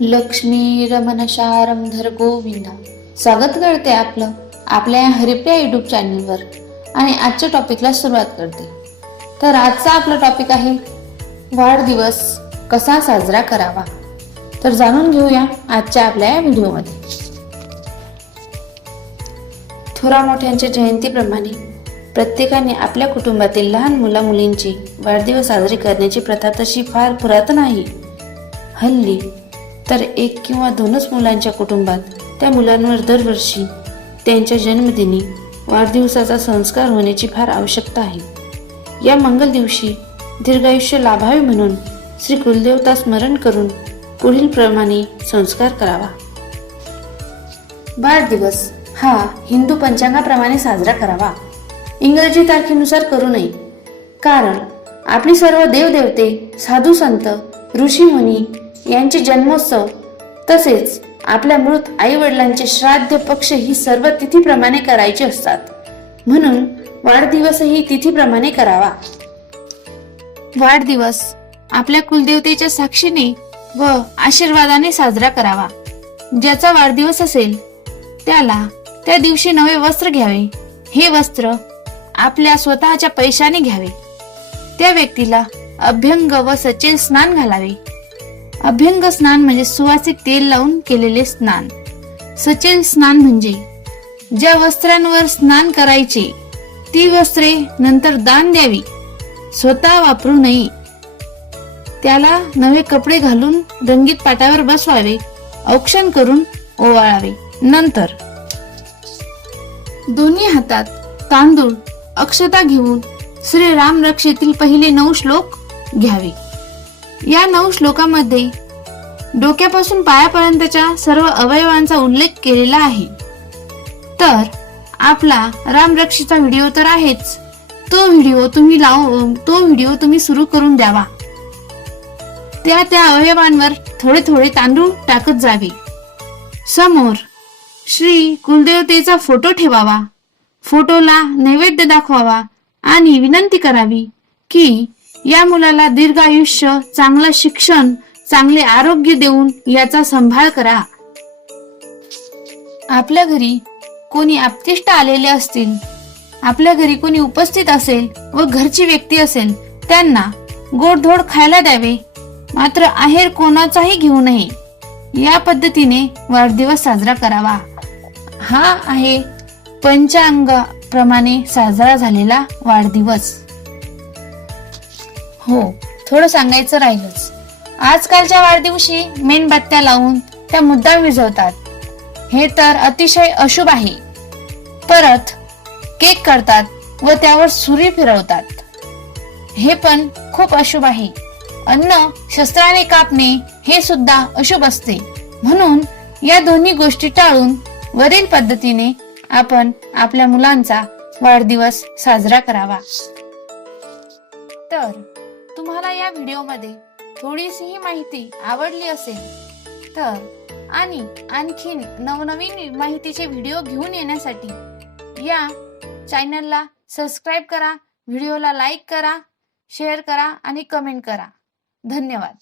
लक्ष्मी रमण शारंधर गोविंदा. स्वागत करते आपलं आपल्या या हरिप्रिया युट्यूब चॅनलवर आणि आजच्या टॉपिकला सुरुवात करते. तर आजचा आपला टॉपिक आहे वाढदिवस कसा साजरा करावा? तर जाणून घेऊया आजच्या आपल्या या व्हिडिओमध्ये थोरा मोठ्यांच्या जयंतीप्रमाणे प्रत्येकाने आपल्या कुटुंबातील लहान मुला मुलींची वाढदिवस साजरी करण्याची प्रथा तशी फार पुरातन आहे. हल्ली तर एक किंवा दोनच मुलांच्या कुटुंबात त्या मुलांवर दरवर्षी त्यांच्या जन्मदिनी वाढदिवसाचा संस्कार होण्याची फार आवश्यकता आहे. या मंगल दिवशी दीर्घायुष्य लाभावे म्हणून श्री कुलदेवता स्मरण करून पुढील प्रमाणे संस्कार करावा. बाळदिवस हा हिंदू पंचांगाप्रमाणे साजरा करावा. इंग्रजी तारखेनुसार करू नये. कारण आपली सर्व देवदेवते साधू संत ऋषीमुनी यांचे जन्मोत्सव तसेच आपल्या मृत आई वडिलांचे श्राद्ध पक्ष ही सर्व तिथीप्रमाणे करायचे असतात. म्हणून वाढदिवसही तिथीप्रमाणे करावा. वाढदिवस आपल्या कुलदेवतेच्या साक्षीने व आशीर्वादाने साजरा करावा. ज्याचा वाढदिवस असेल त्याला त्या दिवशी नवे वस्त्र घ्यावे. हे वस्त्र आपल्या स्वतःच्या पैशाने घ्यावे. त्या व्यक्तीला अभ्यंग व सचेल स्नान घालावे. अभ्यंग स्नान म्हणजे सुवासिक तेल लावून केलेले स्नान. सचेल स्नान म्हणजे ज्या वस्त्रांवर स्नान करायचे ती वस्त्रे नंतर दान द्यावी. स्वतः वापरू नये. त्याला नवे कपडे घालून रंगीत पाटावर बसवावे औक्षण करून ओवाळावे. नंतर दोन्ही हातात तांदूळ अक्षता घेऊन श्री राम रक्षेतील पहिले नऊ श्लोक घ्यावे. या नऊ श्लोकामध्ये डोक्यापासून पायापर्यंतच्या सर्व अवयवांचा उल्लेख केलेला आहे. तर आपला रामरक्षीचा व्हिडिओ तर आहेच. तो व्हिडिओ तुम्ही लावून तो व्हिडिओ तुम्ही सुरू करून द्यावा. त्या त्या अवयवांवर थोडे थोडे तांदूळ टाकत जावे. समोर श्री कुलदेवतेचा फोटो ठेवावा. फोटोला नैवेद्य दाखवावा आणि विनंती करावी की या मुलाला दीर्घ आयुष्य चांगलं शिक्षण चांगले आरोग्य देऊन याचा सांभाळ करा. आपल्या घरी कोणी आपतिष्ट आलेले असतील आपल्या घरी कोणी उपस्थित असेल व घरची व्यक्ती असेल त्यांना गोडधोड खायला द्यावे. मात्र आहेर कोणाचाही घेऊ नये. या पद्धतीने वाढदिवस साजरा करावा. हा आहे पंचांगाप्रमाणे साजरा झालेला वाढदिवस. हो. थोडं सांगायचं राहिलंच. आजकालच्या वाढदिवशी मेणबत्त्या लावून त्या मुद्दाम विझवतात. हे तर अतिशय अशुभ आहे. परत केक करतात व त्यावर सुरी फिरवतात. हे पण खूप अशुभ आहे. अन्न शस्त्राने कापणे हे सुद्धा अशुभ असते. म्हणून या दोन्ही गोष्टी टाळून वरील पद्धतीने आपण आपल्या मुलांचा वाढदिवस साजरा करावा. तर तुम्हाला या व्हिडिओमध्ये थोडीशीही माहिती आवडली असेल तर आणि आणखीन नवनवीन माहितीचे व्हिडिओ घेऊन येण्यासाठी या चॅनलला सबस्क्राईब करा व्हिडिओला लाईक करा शेअर करा आणि कमेंट करा. धन्यवाद.